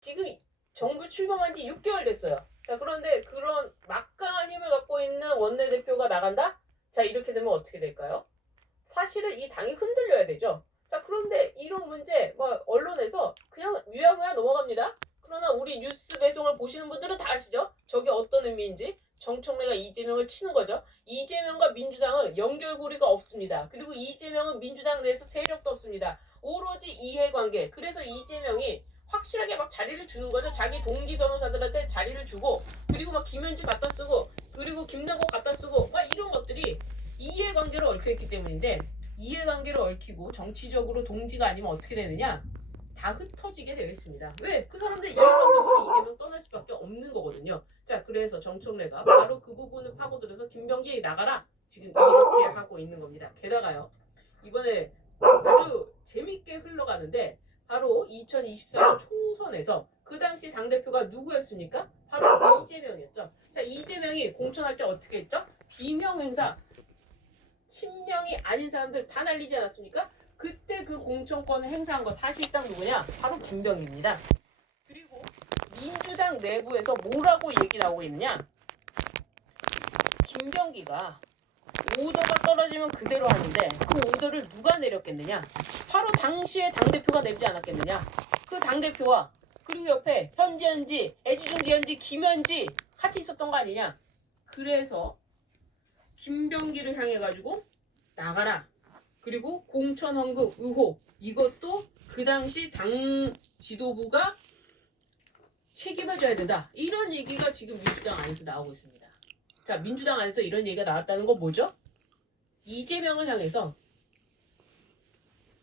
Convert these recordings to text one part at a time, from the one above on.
지금 정부 출범한 지 6개월 됐어요. 자, 그런데 그런 막강한 힘을 갖고 있는 원내대표가 나간다? 자, 이렇게 되면 어떻게 될까요? 사실은 이 당이 흔들려야 되죠. 자, 그런데 이런 문제 언론에서 그냥 유야무야 넘어갑니다. 그러나 우리 뉴스 배송을 보시는 분들은 다 아시죠? 저게 어떤 의미인지. 정청래가 이재명을 치는 거죠. 이재명과 민주당은 연결고리가 없습니다. 그리고 이재명은 민주당 내에서 세력도 없습니다. 오로지 이해관계. 그래서 이재명이 확실하게 막 자리를 주는 거죠. 자기 동기 변호사들한테 자리를 주고, 그리고 막 김현지 갖다 쓰고, 그리고 김남국 갖다 쓰고, 막 이런 것들이 이해관계로 얽혀있기 때문인데, 이해관계를 얽히고 정치적으로 동지가 아니면 어떻게 되느냐? 다 흩어지게 되어 있습니다. 왜? 그 사람들 이해관계 없으면 이재명 떠날 수밖에 없는 거거든요. 자, 그래서 정청래가 바로 그 부분을 파고들어서 김병기 나가라! 지금 이렇게 하고 있는 겁니다. 게다가요, 이번에 아주 재밌게 흘러가는데, 바로 2024년 총선에서 그 당시 당대표가 누구였습니까? 바로 이재명이었죠. 자, 이재명이 공천할 때 어떻게 했죠? 비명행사, 친명이 아닌 사람들 다 날리지 않았습니까? 그때 그 공천권을 행사한 거 사실상 누구냐? 바로 김병기입니다. 그리고 민주당 내부에서 뭐라고 얘기 나오고 있느냐? 김병기가 오더가 떨어지면 그대로 하는데 그 오더를 누가 내렸겠느냐? 바로 당시의 당대표가 내지 않았겠느냐? 그 당대표와 그리고 옆에 현지현지, 애지중지현지, 김현지 같이 있었던 거 아니냐? 그래서 김병기를 향해 가지고 나가라. 그리고 공천 헌금 의혹, 이것도 그 당시 당 지도부가 책임을 져야 된다. 이런 얘기가 지금 민주당 안에서 나오고 있습니다. 자, 민주당 안에서 이런 얘기가 나왔다는 건 뭐죠? 이재명을 향해서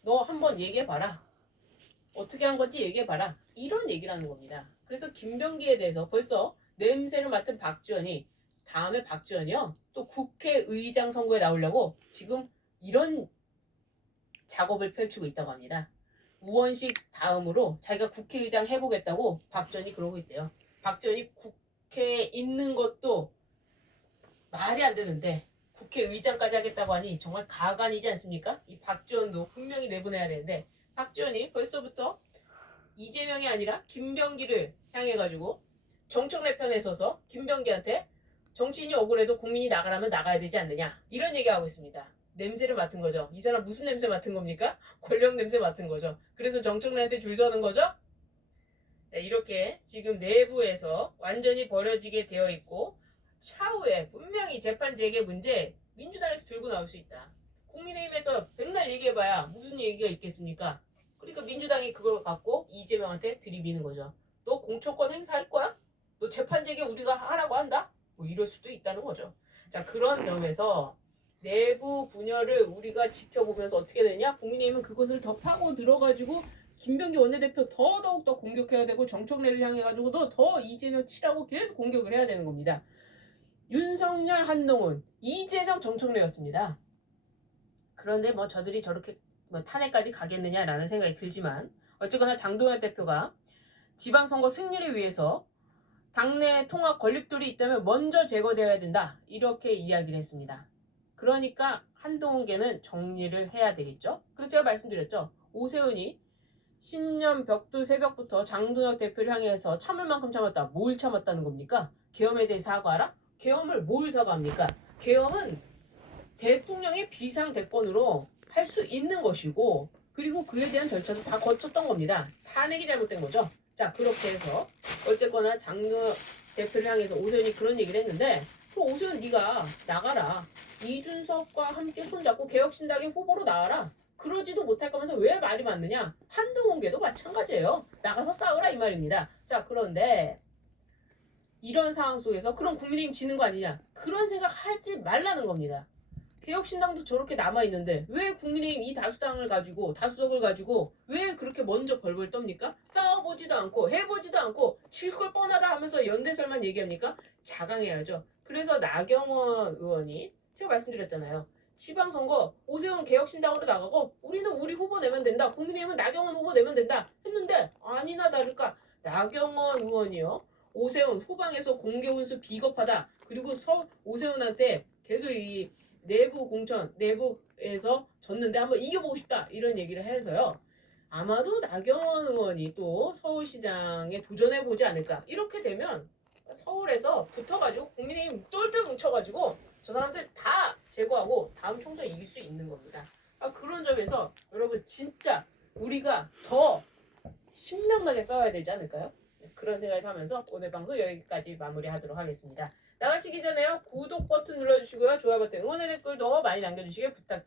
너 한번 얘기해봐라. 어떻게 한 건지 얘기해봐라. 이런 얘기라는 겁니다. 그래서 김병기에 대해서 벌써 냄새를 맡은 박지원이 다음에 박지원이요. 또 국회의장 선거에 나오려고 지금 이런 작업을 펼치고 있다고 합니다. 우원식 다음으로 자기가 국회의장 해보겠다고 박지원이 그러고 있대요. 박지원이 국회에 있는 것도 말이 안 되는데 국회의장까지 하겠다고 하니 정말 가관이지 않습니까? 이 박지원도 분명히 내보내야 되는데 박지원이 벌써부터 이재명이 아니라 김병기를 향해가지고 정청래 편에 서서 김병기한테 정치인이 억울해도 국민이 나가라면 나가야 되지 않느냐 이런 얘기하고 있습니다. 냄새를 맡은 거죠. 이 사람 무슨 냄새 맡은 겁니까? 권력 냄새 맡은 거죠. 그래서 정청래한테 줄 서는 거죠. 네, 이렇게 지금 내부에서 완전히 버려지게 되어 있고 차후에 분명히 재판 재개 문제 민주당에서 들고 나올 수 있다. 국민의힘에서 백날 얘기해봐야 무슨 얘기가 있겠습니까? 그러니까 민주당이 그걸 갖고 이재명한테 들이미는 거죠. 너 공천권 행사할 거야? 너 재판 재개 우리가 하라고 한다? 뭐 이럴 수도 있다는 거죠. 자, 그런 점에서 내부 분열을 우리가 지켜보면서 어떻게 되냐? 국민의힘은 그것을 더 파고 들어가지고 김병기 원내대표 더더욱 공격해야 되고 정청래를 향해 가지고 너 더 이재명 치라고 계속 공격을 해야 되는 겁니다. 윤석열, 한동훈, 이재명, 정청래였습니다. 그런데 뭐 저들이 저렇게 뭐 탄핵까지 가겠느냐라는 생각이 들지만 어쨌거나 장동현 대표가 지방선거 승리를 위해서 당내 통합 건립들이 있다면 먼저 제거되어야 된다. 이렇게 이야기를 했습니다. 그러니까 한동훈계는 정리를 해야 되겠죠. 그래서 제가 말씀드렸죠. 오세훈이 신년 벽두 새벽부터 장동혁 대표를 향해서 참을 만큼 참았다. 뭘 참았다는 겁니까? 계엄에 대해 사과하라? 계엄을 뭘 사과합니까? 계엄은 대통령의 비상대권으로 할 수 있는 것이고 그리고 그에 대한 절차도 다 거쳤던 겁니다. 탄핵이 잘못된 거죠. 자, 그렇게 해서 어쨌거나 장동혁 대표를 향해서 오세훈이 그런 얘기를 했는데 그럼 오세훈 네가 나가라. 이준석과 함께 손잡고 개혁신당의 후보로 나와라. 그러지도 못할 거면서 왜 말이 많느냐? 한동훈계도 마찬가지예요. 나가서 싸우라 이 말입니다. 자, 그런데 이런 상황 속에서 그럼 국민의힘 지는 거 아니냐? 그런 생각 하지 말라는 겁니다. 개혁신당도 저렇게 남아있는데 왜 국민의힘 이 다수당을 가지고 다수석을 가지고 왜 그렇게 먼저 벌벌 떱니까? 싸워보지도 않고 해보지도 않고 질 걸 뻔하다 하면서 연대설만 얘기합니까? 자강해야죠. 그래서 나경원 의원이 제가 말씀드렸잖아요. 지방선거 오세훈 개혁신당으로 나가고 우리는 우리 후보 내면 된다. 국민의힘은 나경원 후보 내면 된다. 했는데 아니나 다를까 나경원 의원이요. 오세훈 후방에서 공개 운수 비겁하다. 그리고 오세훈한테 계속 이 내부 공천 내부에서 졌는데 한번 이겨보고 싶다 이런 얘기를 해서요. 아마도 나경원 의원이 또 서울시장에 도전해 보지 않을까. 이렇게 되면 서울에서 붙어가지고 국민의힘 똘똘 뭉쳐가지고 저 사람들 다 제거하고 다음 총선 이길 수 있는 겁니다. 그런 점에서 여러분 진짜 우리가 더 신명나게 싸워야 되지 않을까요? 그런 생각을 하면서 오늘 방송 여기까지 마무리하도록 하겠습니다. 나가시기 전에요. 구독 버튼 눌러주시고요. 좋아요 버튼, 응원의 댓글도 많이 남겨주시길 부탁드립니다.